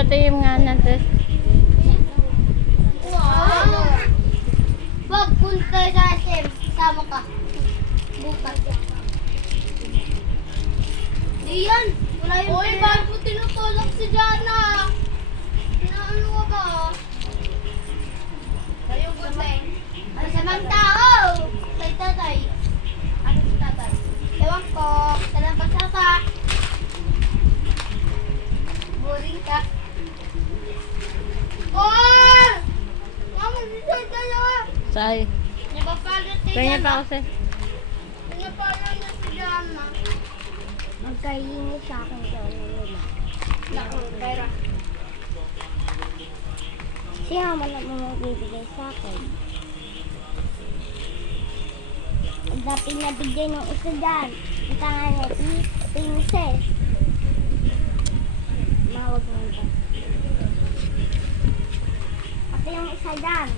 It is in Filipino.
Patayim nga natin. Wag punta sa atin. Sama ka. Bukas. Di yan. Wala yung Uy, bakit mo tinutulak si Jana? Ano ka ba? Kayo guteng. Ano sa mga tao? Kay tatay. Ano si tatay? Ewan ko. Talang pagsata. Boring ka. Oh! Mama, dito tayo. Say. Napapalit si Kanya Jana. pa kasi. Napapalit na si Jana. Magkahinis sa akin sa nila. Naku, pera. Siya man ang magbibigay sa akin. Ang dapat nabigay ng isa dyan. Ito nga na Princess. Mawag mo ba? At yung isa dyan.